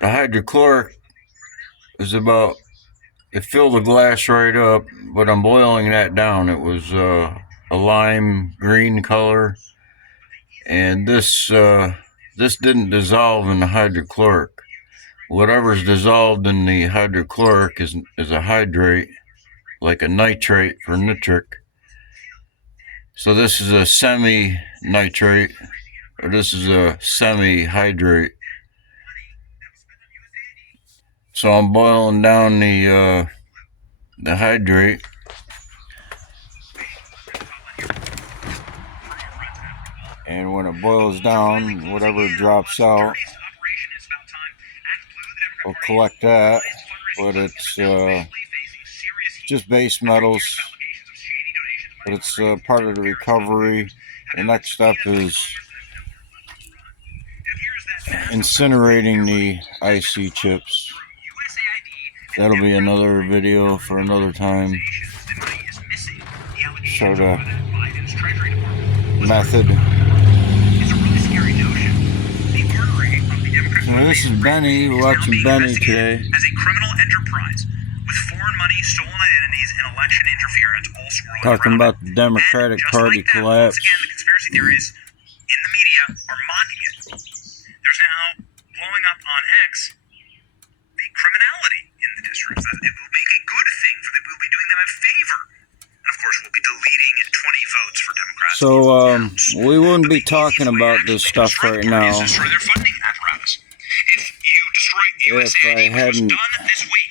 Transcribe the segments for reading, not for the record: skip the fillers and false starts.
The hydrochloric is about, it filled the glass right up, but I'm boiling that down. It was a lime green color, and this didn't dissolve in the hydrochloric. Whatever's dissolved in the hydrochloric is a hydrate, like a nitrate for nitric. So this is a semi-nitrate, or this is a semi-hydrate. So I'm boiling down the hydrate. And when it boils down, whatever drops out, we'll collect that. But it's just base metals. But it's part of the recovery. The next step is incinerating the IC chips. That'll be another video for another time. Show the method. So this is Benny. We're watching Benny today. As a criminal enterprise with foreign money, stolen identities, and election interference all swirling talking around about the Democratic Party collapse. Once again, the conspiracy theories in the media are mocking it. There's now blowing up on X the criminality in the districts. It will make a good thing for them. We'll be doing them a favor. And of course, we'll be deleting 20 votes for Democrats. So we wouldn't be talking about this stuff right now if I hadn't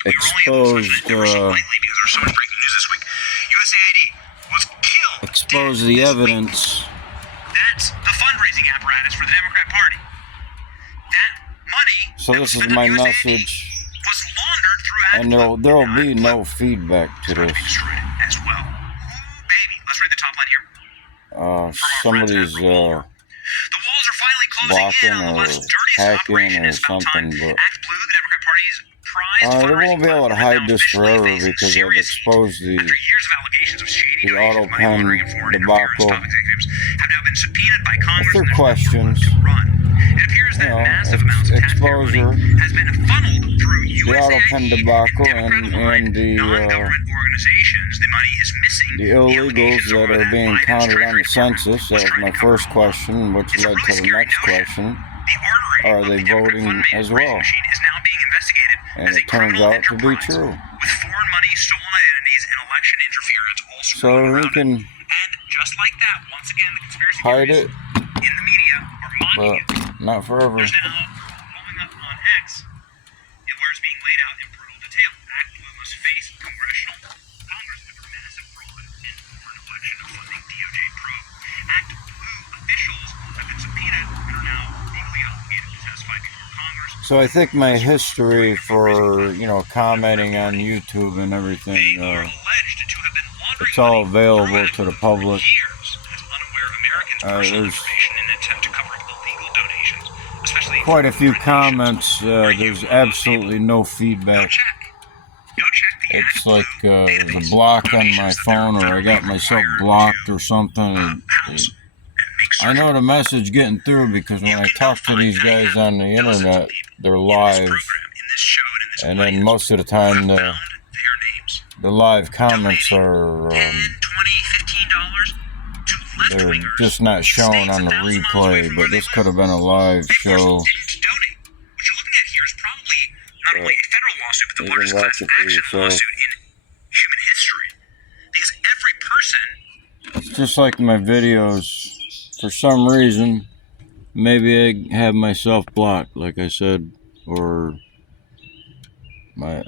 exposed the evidence. That's the fundraising apparatus for the Democrat Party. That money. So this is my message, was laundered through and there'll be no feedback to this. As well. Ooh, baby. Let's read the top line here. Somebody's The walls are finally closing blocking in on the or West's dirtiest hacking operation or in some time. something, but Act Blue, the Democrat Party's prized they fundraising won't be able to platform, hide now this officially forever faces because they've serious heat. exposed After years of allegations of shady the donations, auto money pen laundering, and foreign interference, debacle. top executives have now been subpoenaed by Congress. If there are and there's questions, no one to run. It appears that massive amounts of taxpayer money exposure, has been funneled through the auto pen USAID debacle, and the non-government organizations. The money is missing. the illegals that are being counted on the census. That was my first question, which led to the next question. Are they voting as well? And it turns out to be true. With foreign money, stolen identities, and election interference all So we can and just like that, once again, the conspiracy hide theories it, in the media are mocking but it. not forever. There's now blowing up on X, where it's being laid out in brutal detail. Act Blue must face Congress after massive fraud and foreign election of funding DOJ probe. Act Blue officials have been subpoenaed and are now legally obligated to testify before Congress. So I think my history for, commenting on YouTube and everything, it's all available to the public. There's quite a few comments. There's absolutely no feedback. It's like there's a block on my phone, or I got myself blocked or something. I know the message getting through because when I talk to these guys on the internet, they're live, and then most of the time the live comments are they're just not shown on the replay, but this could have been a live show. What you're looking at here is probably not only a federal lawsuit, but the largest class action lawsuit in human history. Because every person... It's just like my videos. For some reason, maybe I have myself blocked, like I said, or my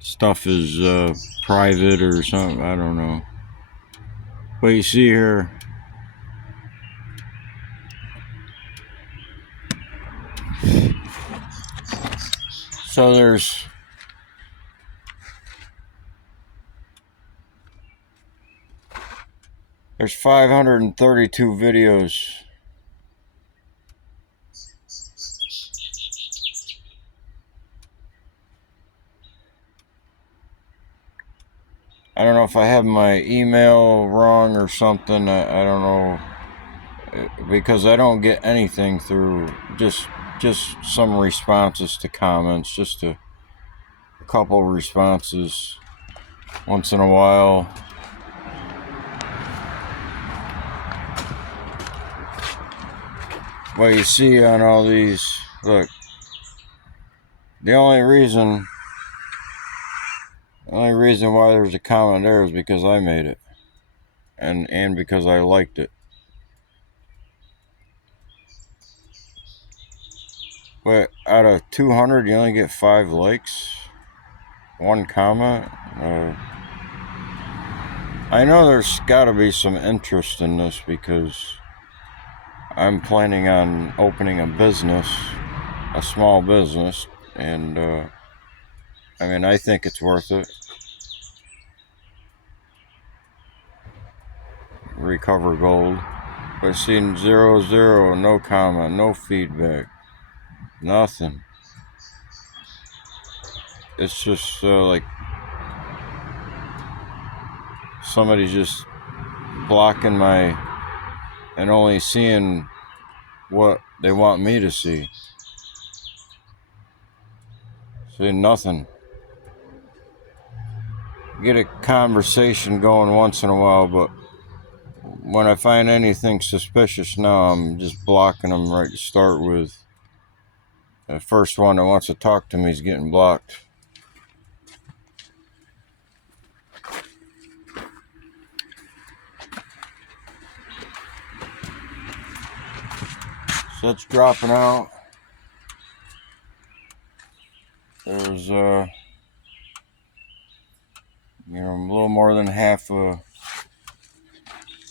stuff is private or something. I don't know. But you see here, so there's 532 videos. I don't know if I have my email wrong or something. I don't know, because I don't get anything through just just some responses to comments, just a couple responses once in a while. What you see on all these, look, the only reason why there's a comment there is because I made it, and because I liked it. But out of 200, you only get 5 likes, 1 comment. I know there's got to be some interest in this because I'm planning on opening a business, a small business, and I mean, I think it's worth it. Recover gold. But seeing 0, no comment, no feedback, nothing. It's just like somebody's just blocking my and only seeing what they want me to see. Seeing nothing. Get a conversation going once in a while, but when I find anything suspicious now, I'm just blocking them right to start with. The first one that wants to talk to me is getting blocked. So that's dropping out. There's a little more than half a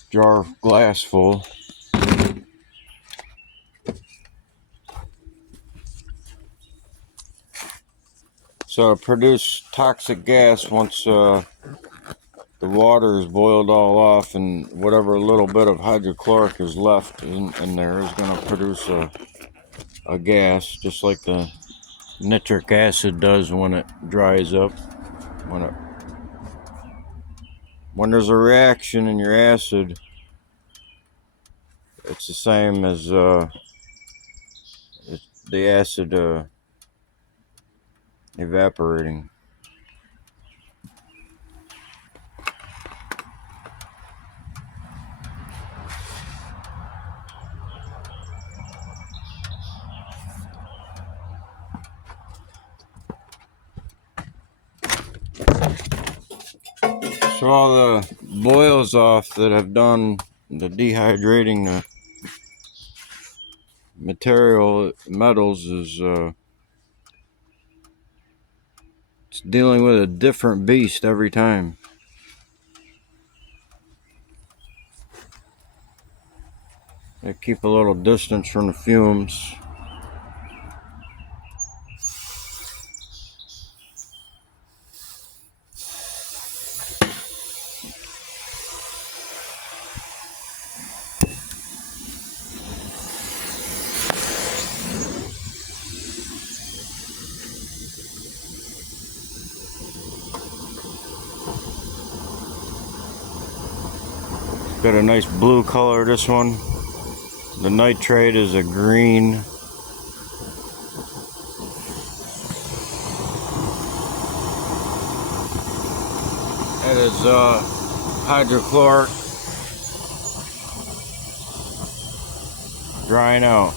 jar of glass full. So it produces toxic gas once the water is boiled all off, and whatever little bit of hydrochloric is left in there is going to produce a gas, just like the nitric acid does when it dries up. When there's a reaction in your acid, it's the same as the acid evaporating. So all the boils off that have done the dehydrating the metals is it's dealing with a different beast every time. They keep a little distance from the fumes. Got a nice blue color, this one. The nitrate is a green. That is hydrochloric drying out.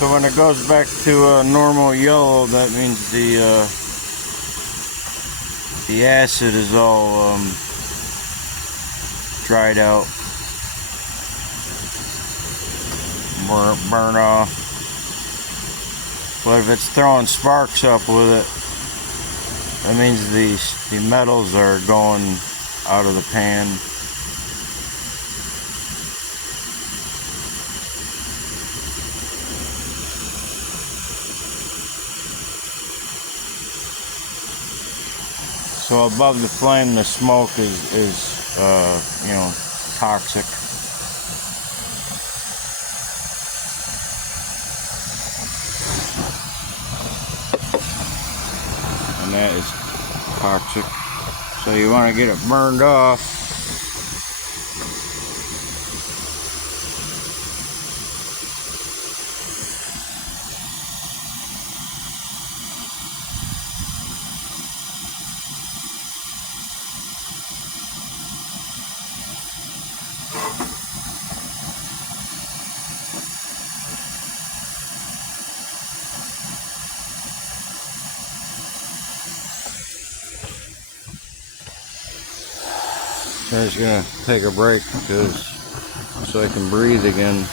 So when it goes back to normal yellow, that means the acid is all dried out. burn off. But if it's throwing sparks up with it, that means the metals are going out of the pan. So above the flame, the smoke is you know, toxic. And that is toxic. So you want to get it burned off. So I'm just gonna take a break because so I can breathe again.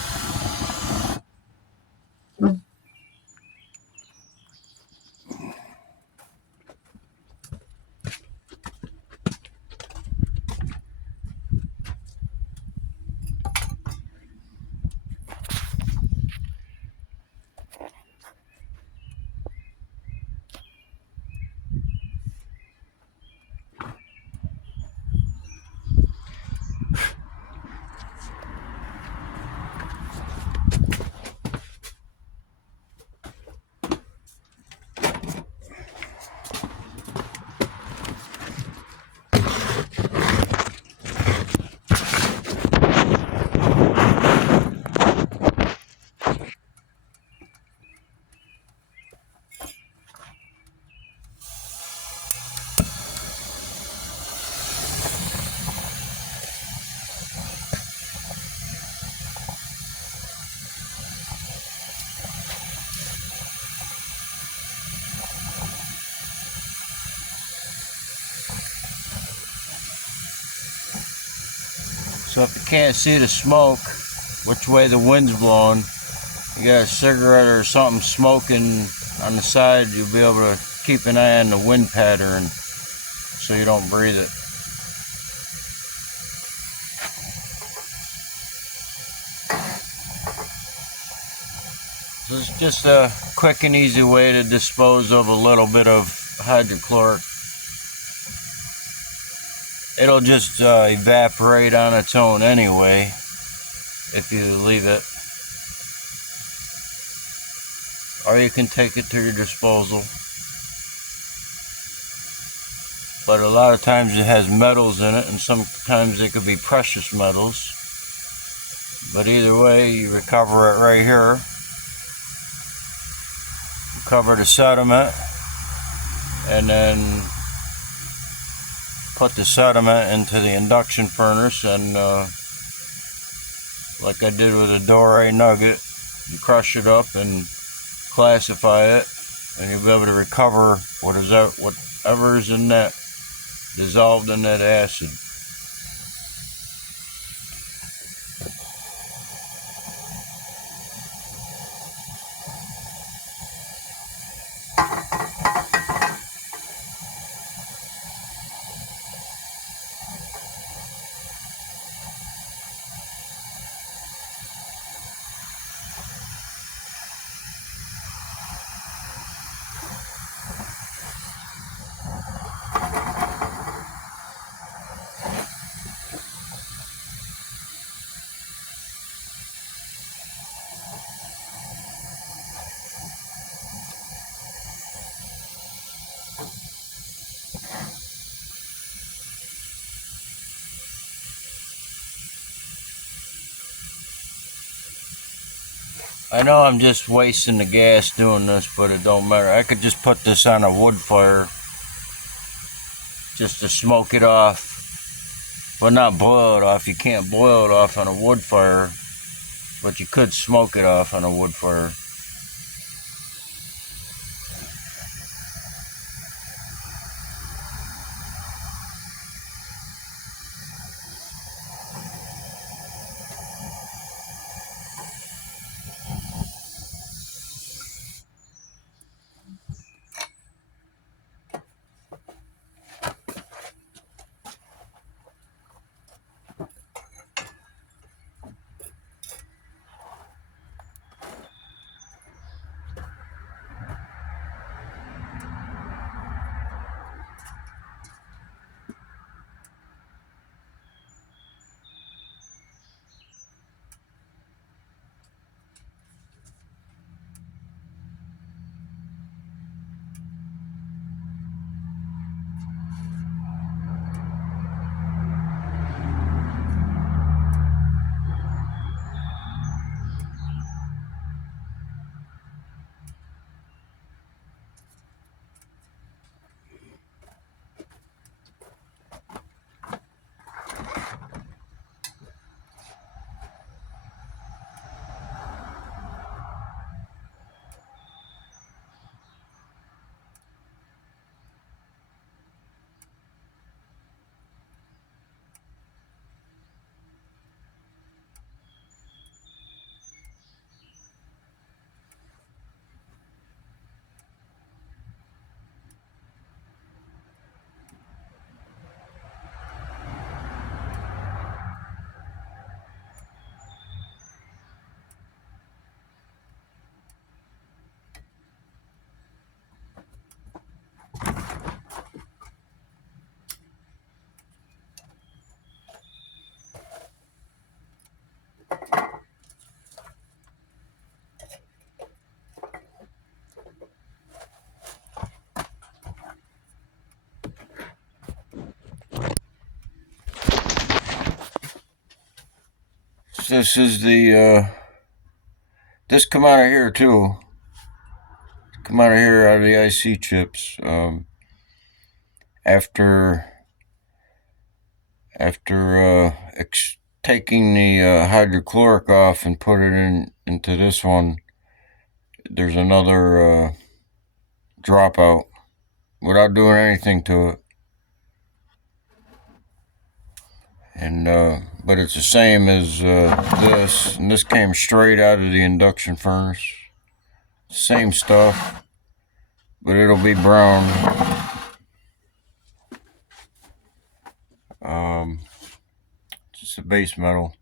So if you can't see the smoke, which way the wind's blowing, you got a cigarette or something smoking on the side, you'll be able to keep an eye on the wind pattern so you don't breathe it. So it's just a quick and easy way to dispose of a little bit of hydrochloric. It'll just evaporate on its own anyway if you leave it. Or you can take it to your disposal. But a lot of times it has metals in it, and sometimes it could be precious metals. But either way, you recover it right here. Cover the sediment, and then put the sediment into the induction furnace, and like I did with the Doré nugget, you crush it up and classify it, and you'll be able to recover whatever is in that, dissolved in that acid. I know I'm just wasting the gas doing this, but it don't matter. I could just put this on a wood fire just to smoke it off. Well, not boil it off. You can't boil it off on a wood fire, but you could smoke it off on a wood fire. This is the this come out of here too. Come out of here out of the IC chips. After taking the hydrochloric off and put it into this one, there's another dropout without doing anything to it. And but it's the same as this, and this came straight out of the induction furnace. Same stuff, but it'll be brown. Just a base metal.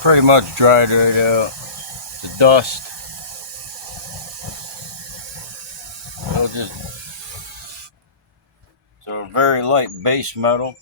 pretty much dried right out. The dust. So a very light base metal.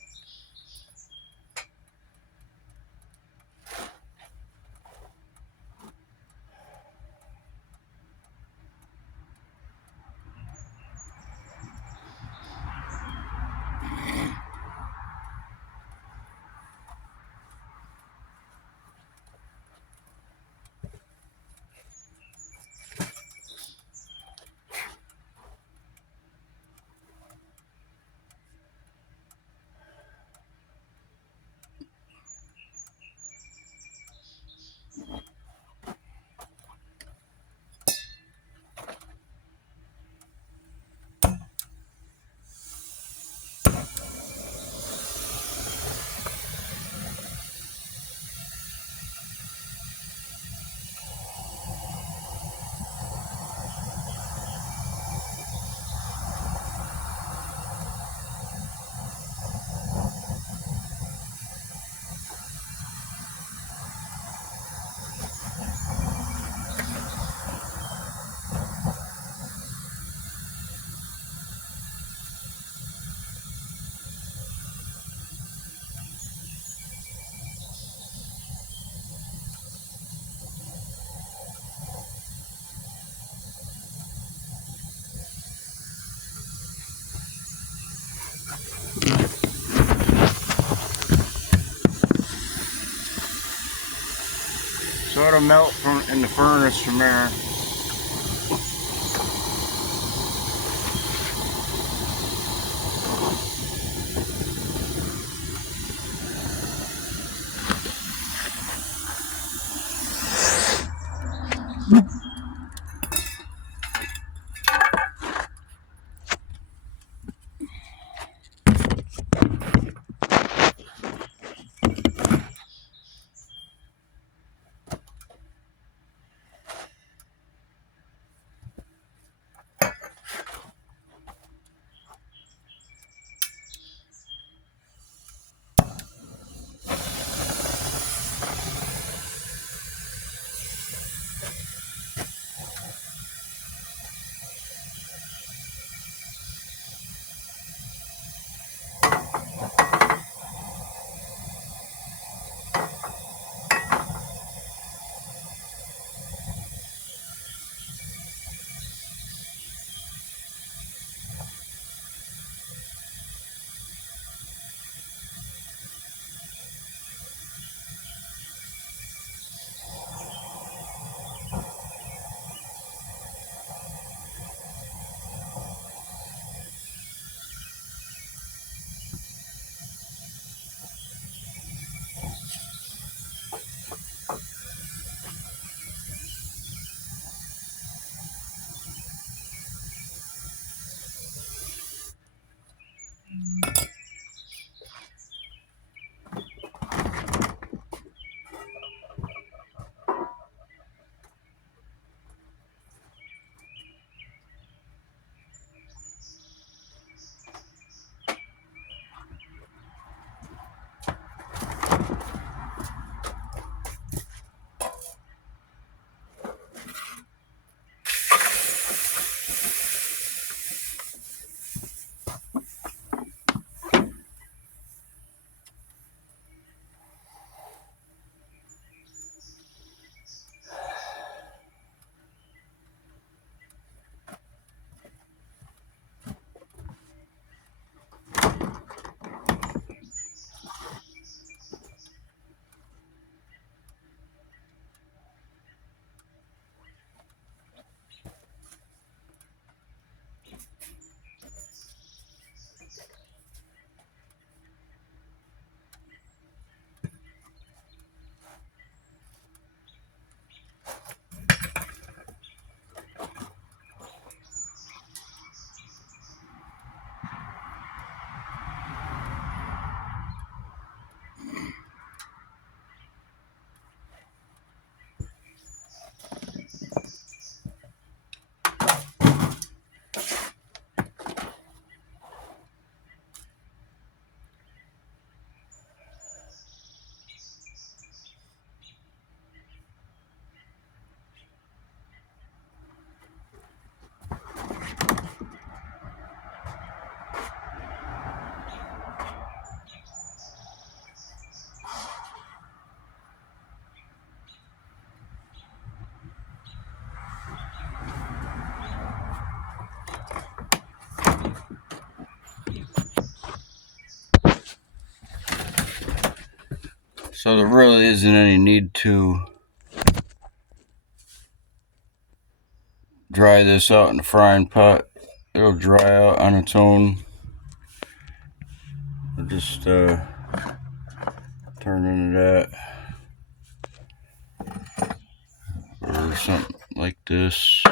So it'll melt from in the furnace from there. So there really isn't any need to dry this out in the frying pot. It'll dry out on its own. I'll just turn into that or something like this.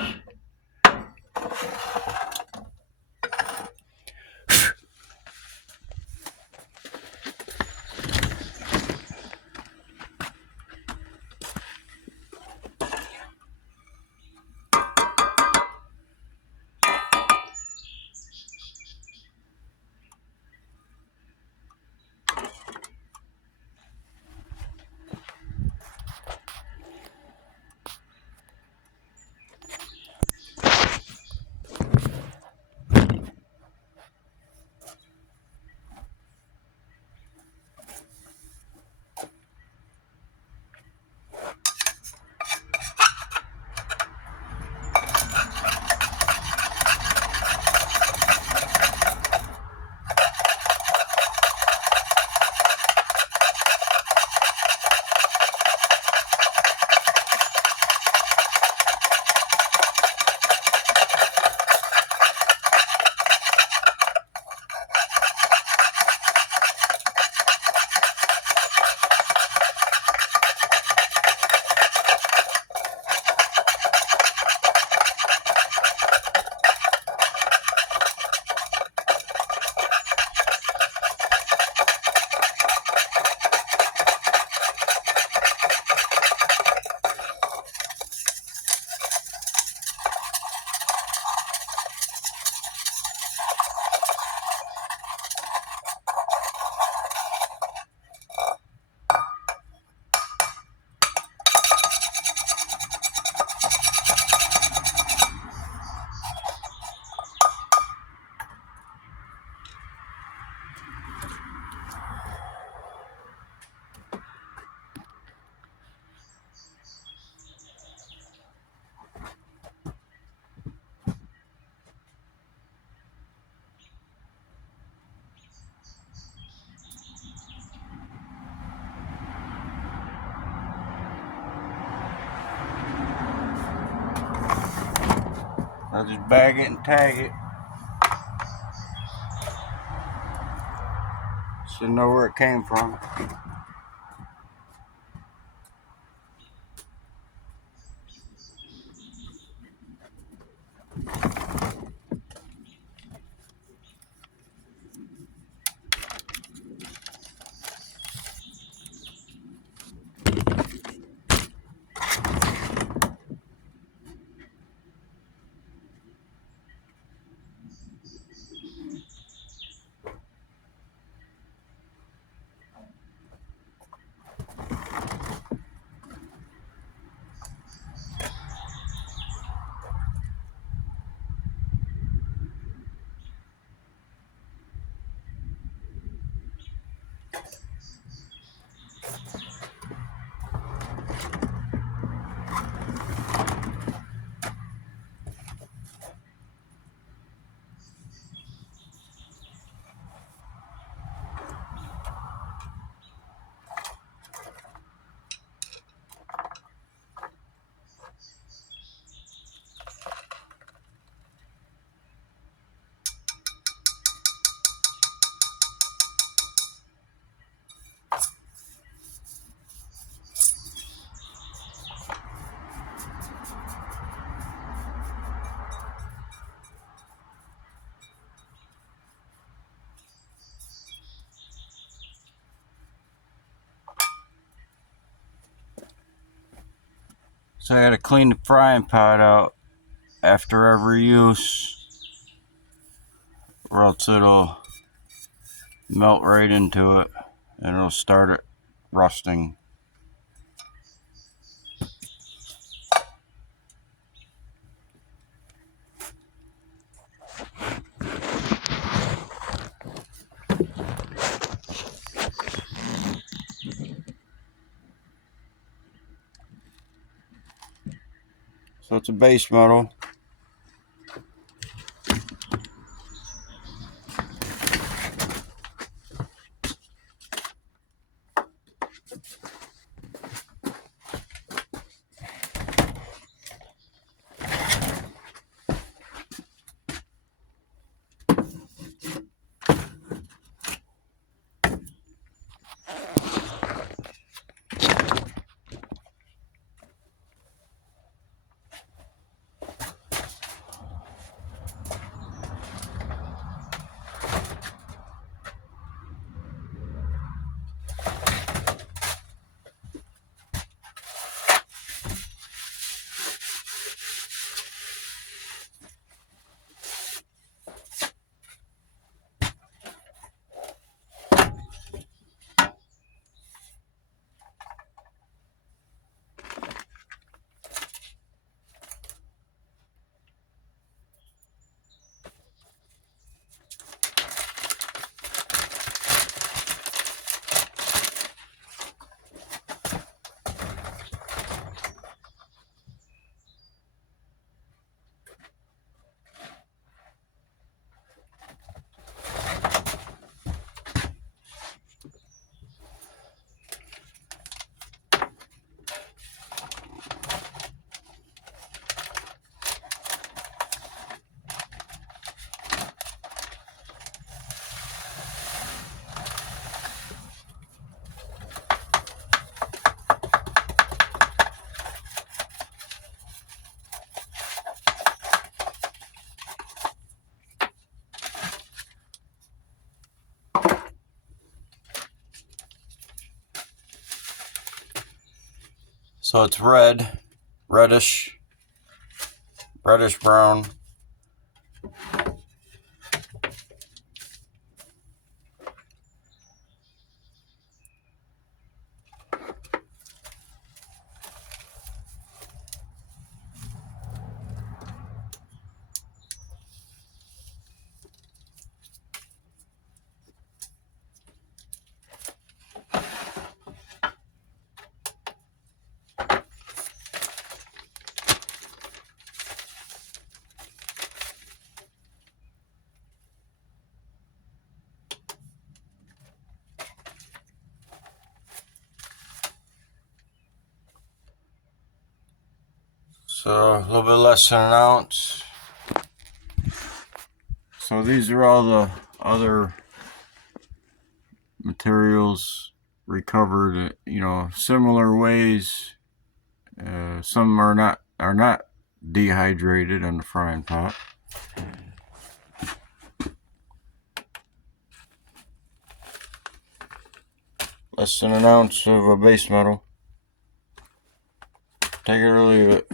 I'll just bag it and tag it so you know where it came from. So I gotta clean the frying pot out after every use, or else it'll melt right into it and it'll start it rusting. So it's a base metal. So it's red, reddish brown. So a little bit less than an ounce. So these are all the other materials recovered, similar ways. Some are not dehydrated in the frying pot. Less than an ounce of a base metal. Take it or leave it.